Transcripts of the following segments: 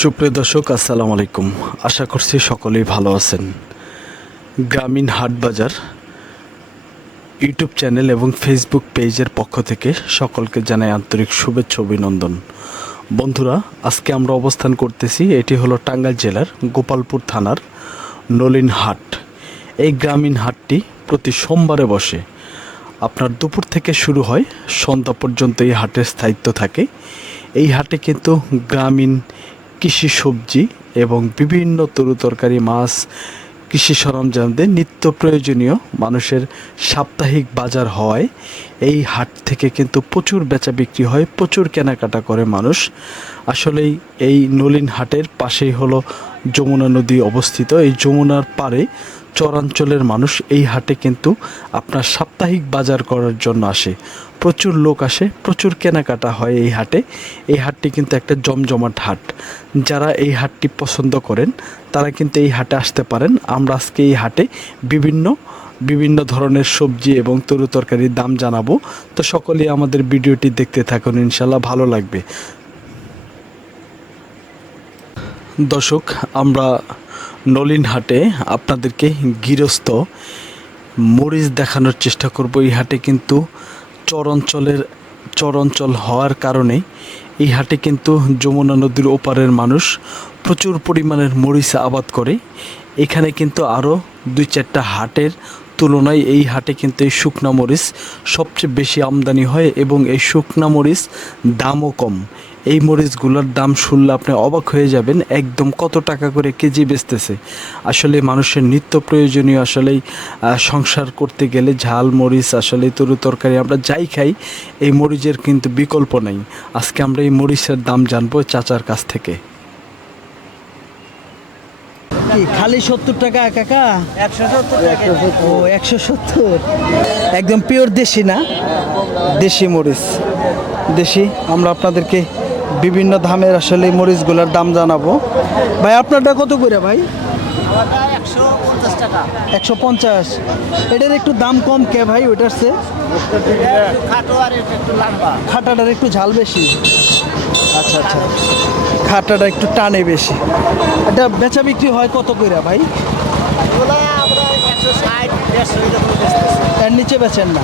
সুপ্রিয় দর্শক, আসসালামু আলাইকুম। আশা করছি সকলেই ভালো আছেন। গ্রামীণ হাট বাজার ইউটিউব চ্যানেল এবং ফেসবুক পেজের পক্ষ থেকে সকলকে জানাই আন্তরিক শুভেচ্ছা, অভিনন্দন। বন্ধুরা, আজকে আমরা অবস্থান করতেছি, এটি হলো টাঙ্গাইল জেলার গোপালপুর থানার নলিন হাট। এই গ্রামীণ হাটটি প্রতি সোমবারে বসে। আপনার দুপুর থেকে শুরু হয়, সন্ধ্যা পর্যন্ত এই হাটের স্থায়িত্ব থাকে। এই হাটে কিন্তু গ্রামীণ কৃষি সবজি এবং বিভিন্ন তরু তরকারি, মাছ, কৃষি সরঞ্জাম দিয়ে নিত্য প্রয়োজনীয় মানুষের সাপ্তাহিক বাজার হয়। এই হাট থেকে কিন্তু প্রচুর বেচা বিক্রি হয়, প্রচুর কেনাকাটা করে মানুষ। আসলেই এই নলিন হাটের পাশেই হলো যমুনা নদী অবস্থিত। এই যমুনার পাড়ে চরাঞ্চলের মানুষ এই হাটে কিন্তু আপনার সাপ্তাহিক বাজার করার জন্য আসে। প্রচুর লোক আসে, প্রচুর কেনাকাটা হয় এই হাটে। এই হাটটি কিন্তু একটা জমজমাট হাট। যারা এই হাটটি পছন্দ করেন, তারা কিন্তু এই হাটে আসতে পারেন। আমরা আজকে এই হাটে বিভিন্ন বিভিন্ন ধরনের সবজি এবং তরু তরকারির দাম জানাব। তো সকলেই আমাদের ভিডিওটি দেখতে থাকুন ইনশাল্লাহ ভালো লাগবে। দর্শক, আমরা নলিন হাটে আপনাদেরকে গৃহস্থ মরিচ দেখানোর চেষ্টা করব। এই হাটে কিন্তু চরাঞ্চলের, চরাঞ্চল হওয়ার কারণে এই হাটে কিন্তু যমুনা নদীর ওপারের মানুষ প্রচুর পরিমাণের মরিচ আবাদ করে। এখানে কিন্তু আরও দুই চারটা হাটের তুলনায় এই হাটে কিন্তু এই শুকনা মরিচ সবচেয়ে বেশি আমদানি হয় এবং এই শুকনা মরিচ দামও কম। এই মরিচগুলোর দাম শুনলে আপনি অবাক হয়ে যাবেন একদম কত টাকা করে কেজি বেচতেছে। আসলে মানুষের নিত্য প্রয়োজনীয় আসলেই সংসার করতে গেলে ঝাল মরিচ আসলে তরু তরকারি আমরা যাই খাই এই মরিচের কিন্তু বিকল্প নাই। আজকে আমরা এই মরিচের দাম জানব চাচার কাছ থেকে। খালি সত্তর টাকা কাকা? ও একশো সত্তর। একদম পিওর দেশি না? দেশি মরিচ। দেশি আমরা আপনাদেরকে বিভিন্ন দামের আসলে মরিচগুলোর দাম জানাব। ভাই আপনারটা কত করে ভাই? একশো পঞ্চাশ। এটার একটু দাম কম কে ভাই ওইটার লম্বা খাটাটার একটু ঝাল বেশি। আচ্ছা আচ্ছা খাটাটা একটু টানে বেশি। এটা বেচা বিক্রি হয় কত করে ভাই? এর নিচে বেচেন না।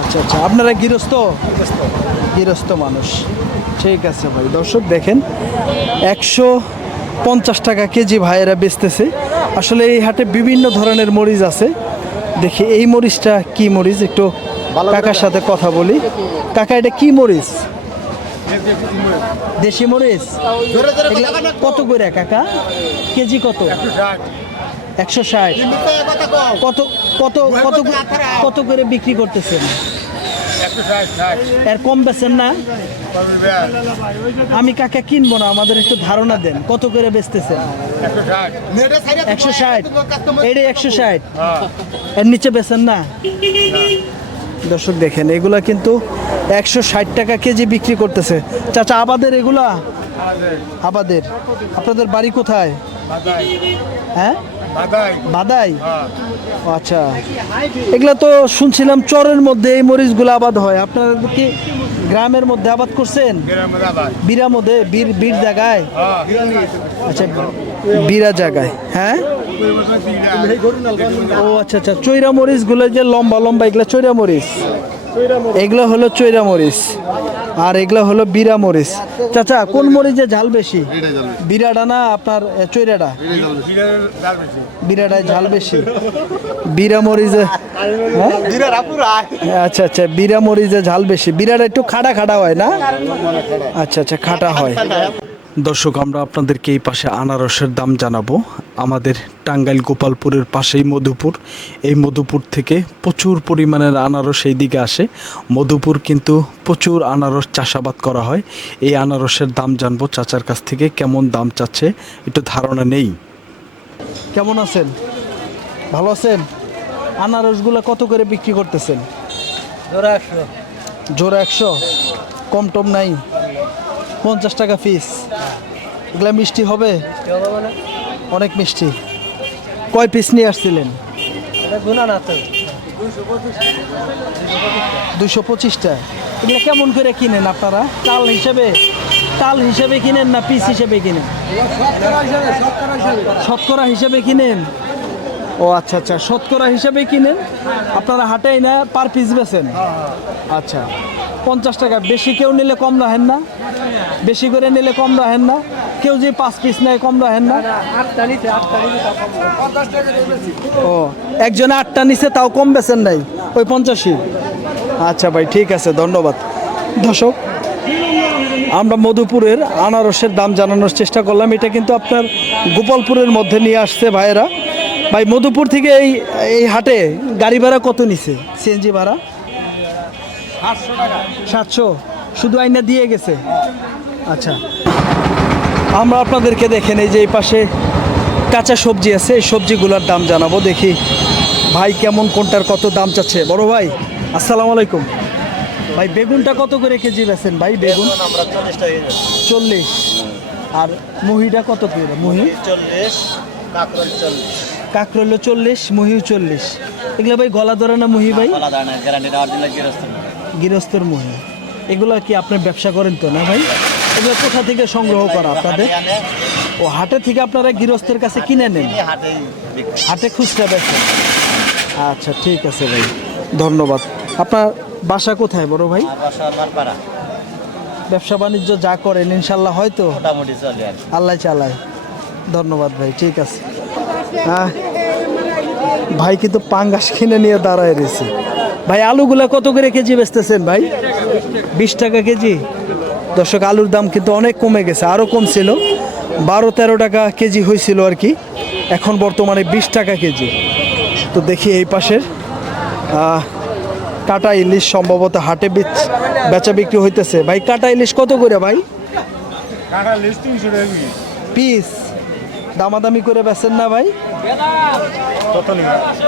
আচ্ছা আচ্ছা। আপনারা গৃহস্থ? গৃহস্থ মানুষ। ঠিক আছে ভাই। দর্শক দেখেন একশো পঞ্চাশ টাকা কেজি ভাইয়েরা বেচতেছে। আসলে এই হাটে বিভিন্ন ধরনের মরিচ আছে। দেখি এই মরিচটা কি মরিচ? একটু কাকার সাথে কথা বলি। কাকা এটা কি মরিচ? দেশি মরিচ? কত করে কাকা? কেজি কত? একশো ষাট। কত কত কত কত করে বিক্রি করতেছেন? এর কম বেচেন না? আমি কাকা কিনবো না? আমাদের একটু ধারণা দেন। কত করে বেচতেছেন? একশো ষাট। এটা একশো ষাট। এর নিচে বেচেন না? দর্শক দেখেন এগুলা কিন্তু একশো ষাট টাকা কেজি বিক্রি করতেছে। চাচা আবাদের এগুলা? আবাদের। আপনাদের বাড়ি কোথায়? হ্যাঁ? বাদাই। ও আচ্ছা। এগুলা তো শুনছিলাম চরের মধ্যে এই মরিচগুলো আবাদ হয়। আপনারা কি গ্রামের মধ্যে আবাদ করছেন? বীরা মধ্যে? বীর বীর জায়গায়? আচ্ছা বীরা জায়গায়। হ্যাঁ? ও আচ্ছা আচ্ছা। চৈরা মরিচগুলো যে লম্বা লম্বা এগুলা চৈরা মরিচ। এগুলো হলো চৈরা মরিচ। আর এগুলো হলো বিরা মরিচ। চাচা কোন মরিচে ঝাল বেশি? বিরাটা না আপনার চৈরাটা? বিরাটায় ঝাল বেশি। বিরা মরিচে হ্যাঁ? আচ্ছা আচ্ছা বিরা মরিচে ঝাল বেশি। বিরাটা একটু খাটা খাটা হয় না? আচ্ছা আচ্ছা খাটা হয়। দর্শক আমরা আপনাদেরকে এই পাশে আনারসের দাম জানাব। আমাদের টাঙ্গাইল গোপালপুরের পাশেই মধুপুর। এই মধুপুর থেকে প্রচুর পরিমাণের আনারস এই দিকে আসে। মধুপুর কিন্তু প্রচুর আনারস চাষাবাদ করা হয়। এই আনারসের দাম জানব চাচার কাছ থেকে কেমন দাম চাচ্ছে একটু ধারণা নেই। কেমন আছেন? ভালো আছেন? আনারসগুলো কত করে বিক্রি করতেছেন? ধরো একশো। জোড়া একশো? কম টম নাই? পঞ্চাশ টাকা পিস এগুলা মিষ্টি হবে? অনেক মিষ্টি। কয় পিস নিয়ে আসছিলেন? দুশো পঁচিশটা এগুলো কেমন করে কিনেন আপনারা? চাল হিসেবে? তাল হিসেবে কিনেন না পিস হিসেবে কিনেন? শতকরা হিসেবে কিনেন? ও আচ্ছা আচ্ছা। শতকরা হিসেবে কিনেন? আপনারা হাটেই না পার পিস বেছেন আচ্ছা। পঞ্চাশ টাকা। বেশি কেউ নিলে কম রাখেন না। বেশি করে নিলে কম রাখেন না। কেউ যে পাঁচ পিস নেয়, কম রাখেন না। ও, একজনে আটটা নিছে, তাও কম বেছেন নাই। ওই পঞ্চাশই। আচ্ছা ভাই, ঠিক আছে, ধন্যবাদ। দর্শক, আমরা মধুপুরের আনারসের দাম জানানোর চেষ্টা করলাম। এটা কিন্তু আপনার গোপালপুরের মধ্যে নিয়ে আসছে ভাইয়েরা। ভাই, মধুপুর থেকে এই এই হাটে গাড়ি ভাড়া কত নিছে? সিএনজি ভাড়া? সাতশো শুধু আইনা দিয়ে গেছে? আচ্ছা। আমরা আপনাদেরকে দেখেন এই যে এই পাশে কাঁচা সবজি আছে এই সবজিগুলোর দাম জানাব দেখি ভাই কেমন কোনটার কত দাম চাচ্ছে। বড় ভাই আসসালামু আলাইকুম। ভাই বেগুনটা কত করে কেজি বেছেন ভাই বেগুন? চল্লিশ আর মুহিটা কত করে? মুহি? চল্লিশ কাকরল চল্লিশ। মুহিও চল্লিশ। এগুলো ভাই গলা ধরে না মুহি ভাই? গৃহস্থর মুহি এগুলো কি আপনি ব্যবসা করেন তো না ভাই? এগুলো কোথা থেকে সংগ্রহ করা আপনাদের? ও হাটে থেকে আপনারা গৃহস্থের কাছে কিনে নেন? হাটে খুচরা বেচেন? আচ্ছা ঠিক আছে ভাই। ধন্যবাদ। আপনার বাসা কোথায় বড় ভাই? ব্যবসা বাণিজ্য যা করেন ইনশাল্লাহ হয়তো। আল্লাহ চালায়। ধন্যবাদ ভাই ঠিক আছে। হ্যাঁ ভাই কিন্তু পাঙ্গাস কিনে নিয়ে দাঁড়ায় রয়েছে। ভাই আলুগুলা কত করে কেজি বেচতেছেন ভাই? বিশ টাকা কেজি? দর্শক আলুর দাম কিন্তু অনেক কমে গেছে আরও কম ছিল বারো তেরো টাকা কেজি হয়েছিল আর কি। এখন বর্তমানে বিশ টাকা কেজি। তো দেখি এই পাশের কাটা ইলিশ সম্ভবত হাটে বেচ- বিক্রি হইতেছে। ভাই কাটা ইলিশ কত করে ভাই? পিস। দামাদামি করে বেচেন না ভাই?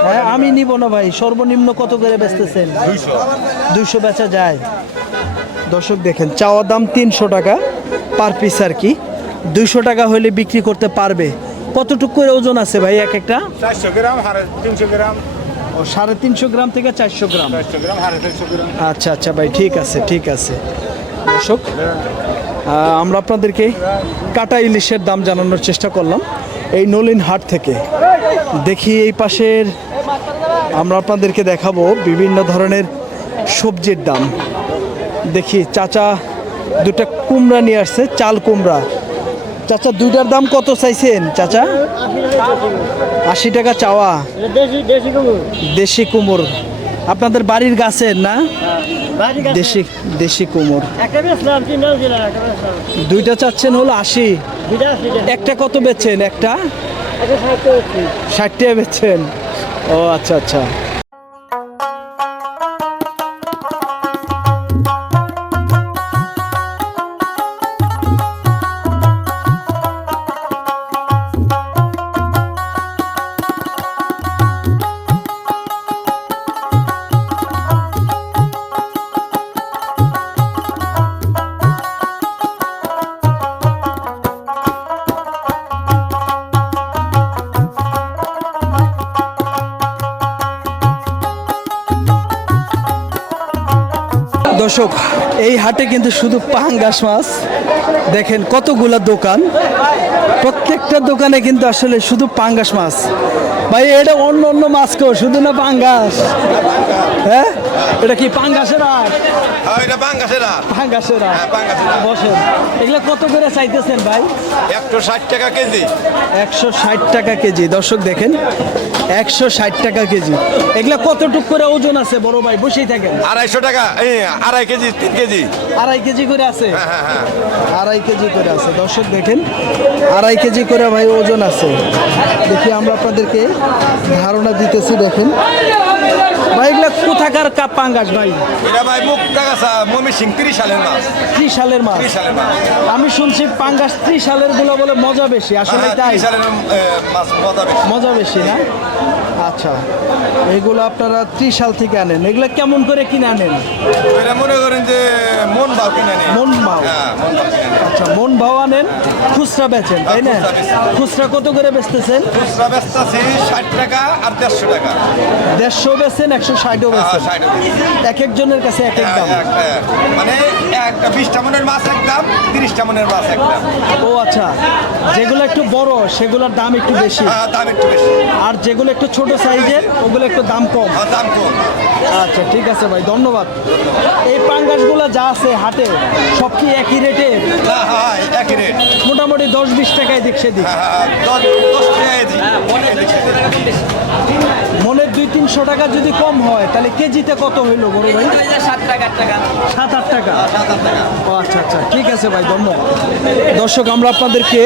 হ্যাঁ আমি নিব না ভাই সর্বনিম্ন কত করে বেচতেছেন? দুইশো। বেচা যায়। দর্শক দেখেন চাওয়া দাম তিনশো টাকা পার পিস আর কি। দুইশো টাকা হলে বিক্রি করতে পারবে। কতটুকু করে ওজন আছে ভাই এক একটা? চারশো গ্রাম তিনশো গ্রাম। ও সাড়ে তিনশো গ্রাম থেকে চারশো গ্রাম। আচ্ছা আচ্ছা ভাই ঠিক আছে ঠিক আছে। দর্শক আহ, আমরা আপনাদেরকে কাটা ইলিশের দাম জানানোর চেষ্টা করলাম। এই নলিন হাট থেকে। দেখি এই পাশের আমরা আপনাদেরকে দেখাবো বিভিন্ন ধরনের সবজির দাম। দেখি চাচা দুটা কুমড়া নিয়ে আসছে চাল কুমড়া। চাচা দুইটার দাম কত চাইছেন চাচা? আশি টাকা চাওয়া। দেশি কুমড়। আপনাদের বাড়ির গাছের না? দেশি দেশি কোমর। দুইটা চাচ্ছেন হলো আশি। একটা কত বেচছেন? একটা? ষাট টাকা বেচছেন। ও আচ্ছা আচ্ছা। দর্শক এই হাটে কিন্তু শুধু পাঙ্গাস মাছ দেখেন কতগুলা দোকান। প্রত্যেকটা দোকানে কিন্তু আসলে শুধু পাঙ্গাস মাছ। ভাই এটা অন্য অন্য মাছ কেউ শুধু না পাঙ্গাস। হ্যাঁ? এটা কি পাঙ্গাসের আর হ্যাঁ, এটা বাঙ্গাসের আর পাঙ্গাসের আর হ্যাঁ। বসেন। এগুলো কত করে চাইতেছেন ভাই? একশো ষাট টাকা কেজি। একশো ষাট টাকা কেজি। দর্শক দেখেন একশো ষাট টাকা কেজি। এগুলা কতটুক করে ওজন আছে বড় ভাই? বসেই থাকেন। আড়াইশো টাকা আড়াই কেজি তিন কেজি। আড়াই কেজি করে আছে? হ্যাঁ। আড়াই কেজি করে আছে। দর্শক দেখেন আড়াই কেজি করে ভাই ওজন আছে। দেখি আমরা আপনাদেরকে ধারণা দিতেছি দেখেন। ভাই এগুলা কোথাকার কাপ পাঙ্গাস ভাই? এটা ভাই মুখ টাকা মমি সিং তিরিশ সালের মাছ। ত্রিশ সালের মাছ? তিরিশ সালের মাছ। আমি শুনছি পাঙ্গাস ত্রিশ সালেরগুলো বলে মজা বেশি আসলে হ্যাঁ, তাই? তিরিশ সালের মাছ মজা বেশি। মজা বেশি না? আচ্ছা এগুলো আপনারা ত্রিশ সাল থেকে আনেন এগুলো কেমন করে কিনে আনেন? এটা মনে করেন যে মন ভাব কিনে নেই মন ভাও? হ্যাঁ আচ্ছা মন ভাও আনেন খুচরা বেচেন তাই না? খুচরা কত করে বেচতেছেন? খুচরা ব্যস্ত আছি ষাট টাকা আর দেড়শো টাকা। দেড়শো বেছেন একশো ষাটও বেছেন এক একজনের কাছে এক এক দাম। মানে একটা বিশটা মনের মাছ এক দাম তিরিশটা মনের মাছ এক দাম। ও আচ্ছা যেগুলো একটু বড় সেগুলোর দাম একটু বেশি। হ্যাঁ, দাম একটু বেশি। আর যেগুলো একটু ছোট সাইজের ওগুলো একটু দাম কম। দাম কম। আচ্ছা ঠিক আছে ভাই ধন্যবাদ। এই পাঙ্গাসগুলো যা আছে হাটে সব কি একই হ্যাঁ হ্যাঁ রেট। মোটামুটি দশ বিশ টাকায় দিক সেদিক। হ্যাঁ, হ্যাঁ, মনের দুই তিনশো টাকা যদি কম হয় তাহলে কেজিতে কত হইল বড় ভাই? সাত টাকা সাত আট টাকা? ও আচ্ছা আচ্ছা ঠিক আছে ভাই ধন্যবাদ। দর্শক আমরা আপনাদেরকে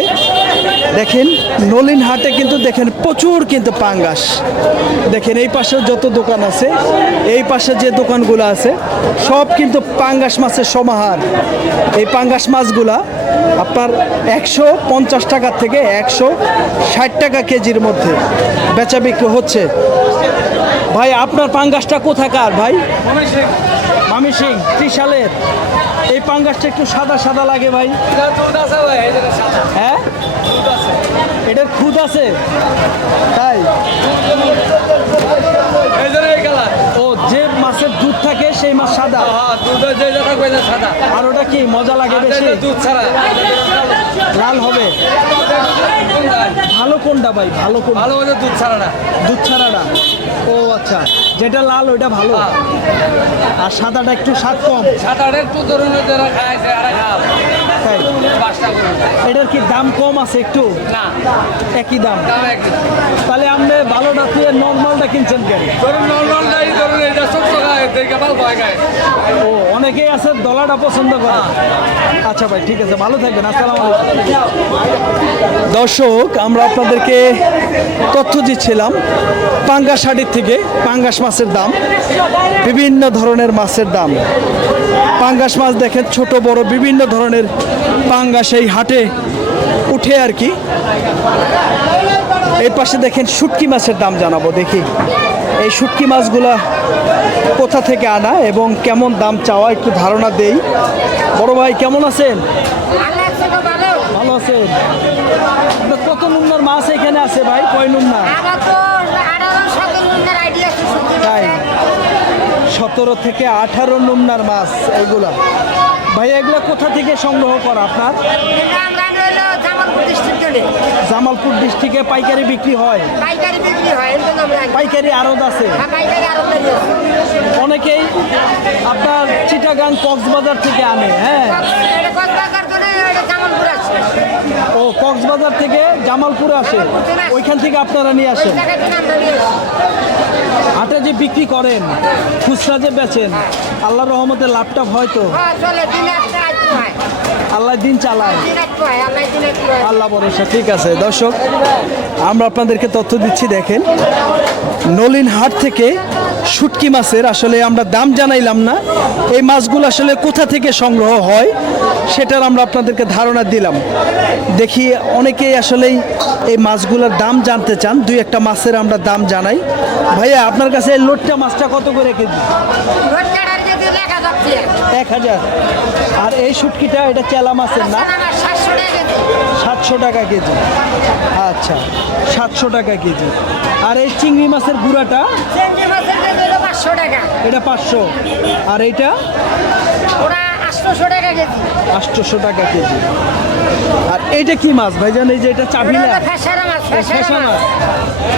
দেখেন নলিন হাটে কিন্তু দেখেন প্রচুর কিন্তু পাঙ্গাস। দেখেন এই পাশে যত দোকান আছে এই পাশে যে দোকানগুলো আছে সব কিন্তু পাঙ্গাস মাছের সমাহার। এই পাঙ্গাস মাছগুলা আপনার একশো পঞ্চাশ টাকার থেকে একশো ষাট টাকা কেজির মধ্যে বেচা বিক্রি হচ্ছে। ভাই আপনার পাঙ্গাসটা কোথাকার ভাই? মামি সিং ত্রিশালের এই পাঙ্গাসটা একটু সাদা সাদা লাগে ভাই। হ্যাঁ? এটার খুদ আছে। তাই? ও যে মাছের দুধ থাকে সেই মাছ সাদা। আর ওটা কি মজা লাগে বেশি? লাল হবে। ভালো কোনটা ভাই? ভালো কোন ভালো হলে দুধ ছাড়া না। দুধ ছাড়াটা ও আচ্ছা যেটা লাল ওইটা ভালো। আর সাদাটা একটু স্বাদ কম। সাঁতারে একটু ধরুন যারা খাইছে আর করুন এটার কি দাম কম আছে একটু? না। একই দাম। তাহলে আপনি ভালোটা দিয়ে নর্মালটা কিনছেন কেন? ধরুন নর্মাল নাই ধরুন এটা ও অনেকেই আছে দলাটা পছন্দ করে। আচ্ছা ভাই ঠিক আছে ভালো থাকবেন আসসালামু আলাইকুম। দর্শক, আমরা আপনাদেরকে তথ্য দিচ্ছিলাম, পাঙ্গাস হাটির থেকে পাঙ্গাস মাছের দাম, বিভিন্ন ধরনের মাছের দাম। পাঙ্গাস মাছ দেখেন, ছোট, বড়, বিভিন্ন ধরনের পাঙ্গাস এই হাটে উঠে আর কি। এই পাশে দেখেন, শুটকি মাছের দাম জানাব, দেখি। এই শুটকি মাছগুলা কোথা থেকে আনা এবং কেমন দাম চাওয়া, একটু ধারণা দেই। বড় ভাই, কেমন আছেন? ভালো কত নম্বর মাছ এখানে আছে ভাই? কয় নম্বর তাই? সতেরো থেকে আঠারো নম্বর মাছ এগুলা। ভাই এগুলো কোথা থেকে সংগ্রহ করা আপনার? জামালপুর ডিস্ট্রিক্টে পাইকারি বিক্রি হয়? পাইকারি আড়ত আছে? হ্যাঁ, অনেকেই আপনার চিটাগাং কক্সবাজার থেকে আনে হ্যাঁ। ও কক্সবাজার থেকে জামালপুরে আসে। ওইখান থেকে আপনারা নিয়ে আসেন। হাটে যে বিক্রি করেন খুচরা যে বেচেন আল্লাহ রহমতে লাভটা হয়তো হ্যাঁ, আল্লাহ দিন চালায়। আল্লাহ ভরসা ঠিক আছে। দর্শক আমরা আপনাদেরকে তথ্য দিচ্ছি দেখেন। নলিন হাট থেকে শুটকি মাছের, আসলে আমরা দাম জানাইলাম না। এই মাছগুলো আসলে কোথা থেকে সংগ্রহ হয় সেটার আমরা আপনাদেরকে ধারণা দিলাম। দেখি অনেকেই আসলেই এই মাছগুলোর দাম জানতে চান। দুই একটা মাছের আমরা দাম জানাই। ভাইয়া, আপনার কাছে এই লোটটা মাছটা কত করে কেজি? এক হাজার আর এই শুটকিটা এটা চেলা মাছের না? সাতশো টাকা কেজি। সাতশো টাকা কেজি। আচ্ছা সাতশো টাকা কেজি। আর এই চিংড়ি মাছের গুঁড়াটা? এটা পাঁচশো। আর এইটা? ওরা আটশোশো টাকা কেজি। টাকা কেজি। আর এইটা কি মাছ ভাইজান এই যে এটা চাবিলা। ফেসারা মাছ ফেসা মাছ। মাছ।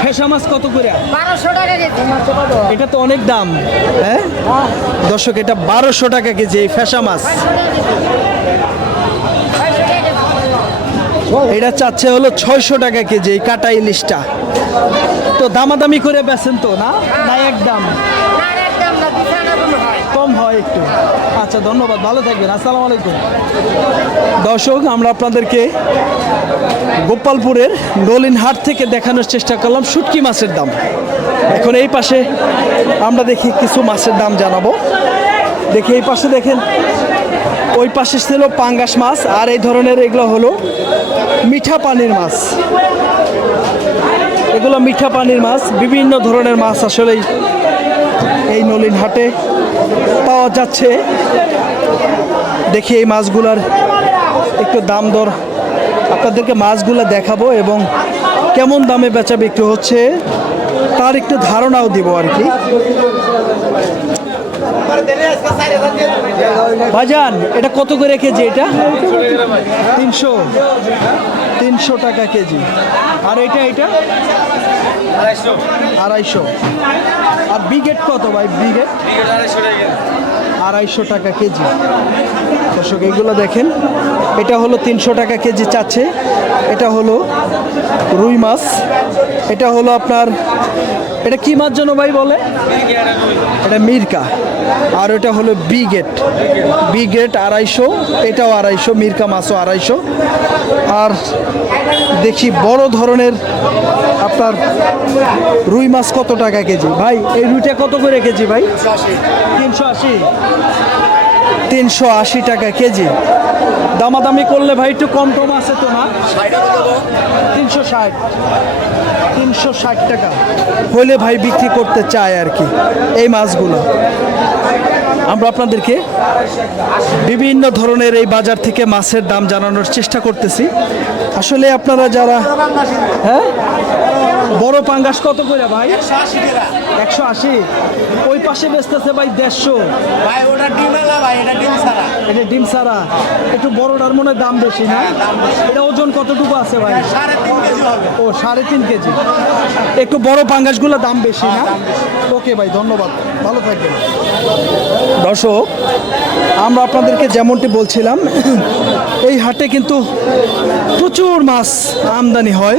ফেসা মাছ কত করে? বারোশো টাকা কেজি। এটা তো অনেক দাম। হ্যাঁ? দর্শক এটা বারোশো টাকা কেজি এই ফেসা মাছ। এটা চাচ্ছে হলো ছয়শো টাকা কেজি এই কাটা ইলিশটা। তো দামাদামি করে বেছেন তো না? না একদম। না একদম না দুশো টাকা কম হয় একটু। আচ্ছা ধন্যবাদ, ভালো থাকবেন, আসসালামু আলাইকুম। দর্শক, আমরা আপনাদেরকে গোপালপুরের নলিন হাট থেকে দেখানোর চেষ্টা করলাম শুটকি মাছের দাম। এখন এই পাশে আমরা দেখি কিছু মাছের দাম জানাব। দেখি এই পাশে দেখেন, ওই পাশে ছিল পাঙ্গাস মাছ, আর এই ধরনের এগুলো হলো মিঠা পানির মাছ। এগুলো মিঠা পানির মাছ, বিভিন্ন ধরনের মাছ আসলেই এই নলিন হাটে পাওয়া যাচ্ছে। দেখি এই মাছগুলার একটু দাম দর। আপনাদেরকে মাছগুলো দেখাবো এবং কেমন দামে বেচা বিক্রি হচ্ছে, তার একটু ধারণাও দিব আর কি। ভাইজান, এটা কত করে কেজি এটা? তিনশো। তিনশো টাকা কেজি। আর এটা এটা? আড়াইশো। আর বিগেট কত ভাই? বিগেট? আড়াইশো টাকা কেজি। দর্শক, এগুলো দেখেন। এটা হলো তিনশো টাকা কেজি চাচ্ছে। এটা হলো রুই মাছ। এটা হলো আপনার, এটা কি মাছ যেন ভাই বলে? এটা মিরকা। আর এটা হলো বি গেট বি গেট আড়াইশো, এটাও আড়াইশো, মিরকা মাছও আড়াইশো। আর দেখি বড় ধরনের আপনার রুই মাছ কত টাকা কেজি? ভাই, এই রুইটা কত করে কেজি ভাই? তিনশো আশি। তিনশো আশি টাকা কেজি। দামাদামি করলে ভাই একটু কম কম আছে তো না? তিনশো ষাট। তিনশো ষাট টাকা। হলে ভাই বিক্রি করতে চায় আর কি, এই মাছগুলো। আমরা আপনাদেরকে বিভিন্ন ধরনের এই বাজার থেকে মাছের দাম জানানোর চেষ্টা করতেছি। আসলে আপনারা যারা হ্যাঁ? বড় পাঙ্গাস কত করে ভাই? একশো আশি। ওই পাশে বেচতেছে ভাই দেড়শো। ভাই ওটা ডিমেলা ভাই এটা ডিম এটা ডিম সারা একটু বড়টার মনে দাম বেশি না? এটা ওজন কতটুকু আছে ভাই? সাড়ে তিন কেজি হবে। ও সাড়ে তিন কেজি। একটু বড় পাঙ্গাসগুলো দাম বেশি না? ওকে ভাই ধন্যবাদ। ভালো থাকবেন। দর্শক আমরা আপনাদেরকে যেমনটি বলছিলাম এই হাটে কিন্তু প্রচুর মাছ আমদানি হয়।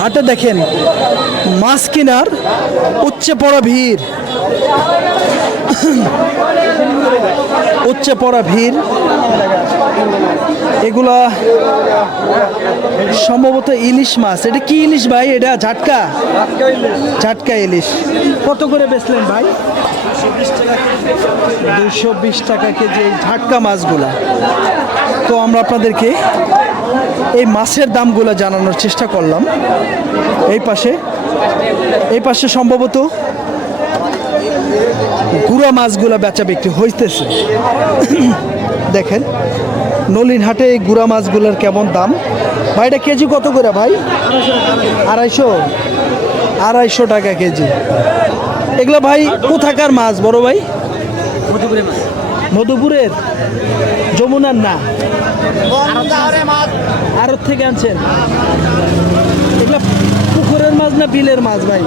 হাটে দেখেন মাছ কেনার উচ্চে পড়া ভিড়। উচ্চে পড়া ভিড়। এগুলা সম্ভবত ইলিশ মাছ। এটা কি ইলিশ ভাই? এটা ঝাটকা? ঝাটকা ইলিশ। কত করে বেচলেন ভাই? দুইশো বিশ টাকা কেজি এই ঝাটকা মাছগুলা। তো আমরা আপনাদেরকে এই মাছের দামগুলো জানানোর চেষ্টা করলাম। এই পাশে এই পাশে সম্ভবত গুড়া মাছগুলো বেচা বিক্রি হইতেছে। দেখেন, নলিন হাটে এই গুড়া মাছগুলোর কেমন দাম? ভাই, এটা কেজি কত করে ভাই? আড়াইশো। আড়াইশো টাকা কেজি। এগুলো ভাই কোথাকার মাছ বড় ভাই? মধুপুরের যমুনার না? আর থেকে আনছেন? এগুলো পুকুরের মাছ না বিলের মাছ ভাই?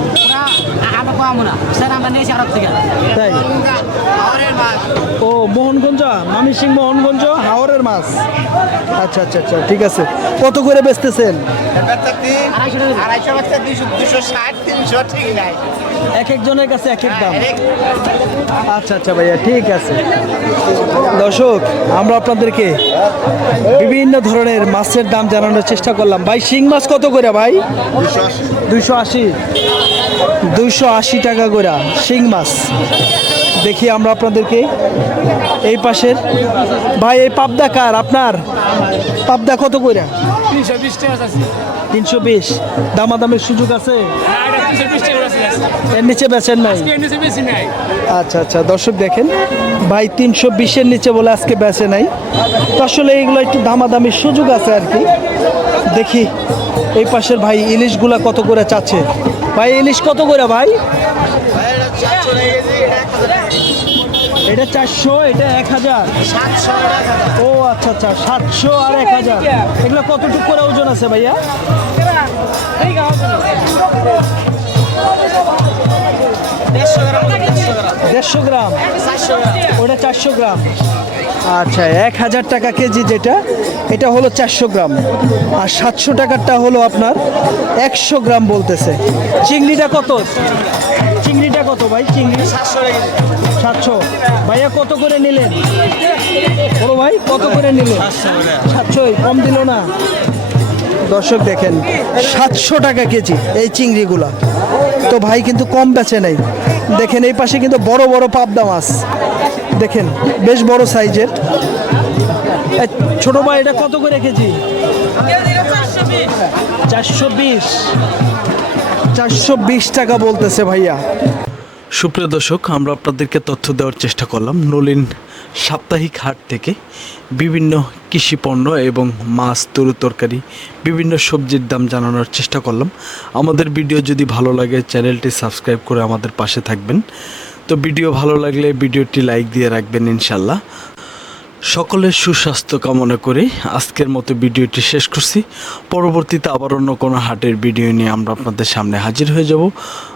আমরা স্যার আমরা নিয়েছি আরব থেকে। তাই? মোহনগঞ্জ মামি সিং মোহনগঞ্জ হাওরের মাছ। আচ্ছা আচ্ছা আচ্ছা ঠিক আছে। কত করে বেচতেছেন? দুশো দুশো এক একজনের কাছে এক এক দাম। আচ্ছা আচ্ছা ভাইয়া ঠিক আছে। দর্শক আমরা আপনাদেরকে বিভিন্ন ধরনের মাছের দাম জানানোর চেষ্টা করলাম। ভাই শিং মাছ কত করে ভাই? দুইশো আশি। দুইশো আশি টাকা করে শিং মাছ। দেখি আমরা আপনাদেরকে এই পাশের। ভাই, এই পাবদা কার? আপনার? পাবদা কত করে তিনশো বিশ। দামাদামের সুযোগ আছে? এর নিচে বেচেন নাই নাই? আচ্ছা আচ্ছা দর্শক দেখেন। ভাই, তিনশো বিশের নিচে বলে আজকে বেচে নাই। তো আসলে এইগুলো একটু দামাদামির সুযোগ আছে আর কি। দেখি, এই পাশের ভাই, ইলিশগুলা কত করে চাচ্ছে? ভাই, ইলিশ কত করে ভাই? এটা চারশো এটা এক হাজার। ও আচ্ছা আচ্ছা সাতশো আর এক হাজার। এগুলো কতটুকু করে ওজন আছে ভাইয়া? দেড়শো গ্রাম। ওটা চারশো গ্রাম। আচ্ছা এক হাজার টাকা কেজি যেটা এটা হলো চারশো গ্রাম। আর সাতশো টাকারটা হলো আপনার একশো গ্রাম বলতেছে। চিংড়িটা কত? ভাই? চিংড়ি? সাতশো ভাইয়া কত করে নিলেন? বড় ভাই কত করে নিলেন? সাতশোই কম দিল না। দর্শক দেখেন সাতশো টাকা কেজি এই চিংড়িগুলা। তো ভাই কিন্তু কম বেচে নাই। দেখেন এই পাশে কিন্তু বড় বড় পাবদা মাছ। দেখেন বেশ বড় সাইজের। ছোট ভাই এটা কত করে কেজি? চারশো বিশ। চারশো বিশ টাকা বলতেছে ভাইয়া। সুপ্রিয় দর্শক, আমরা আপনাদেরকে তথ্য দেওয়ার চেষ্টা করলাম। নলিন সাপ্তাহিক হাট থেকে বিভিন্ন কৃষি পণ্য এবং মাছ, তরু তরকারি, বিভিন্ন সবজির দাম জানানোর চেষ্টা করলাম। আমাদের ভিডিও যদি ভালো লাগে, চ্যানেলটি সাবস্ক্রাইব করে আমাদের পাশে থাকবেন। তো ভিডিও ভালো লাগলে ভিডিওটি লাইক দিয়ে রাখবেন ইনশাল্লাহ সকলের সুস্বাস্থ্য কামনা করে আজকের মতো ভিডিওটি শেষ করছি। পরবর্তীতে আবার অন্য কোনো হাটের ভিডিও নিয়ে আমরা আপনাদের সামনে হাজির হয়ে যাব।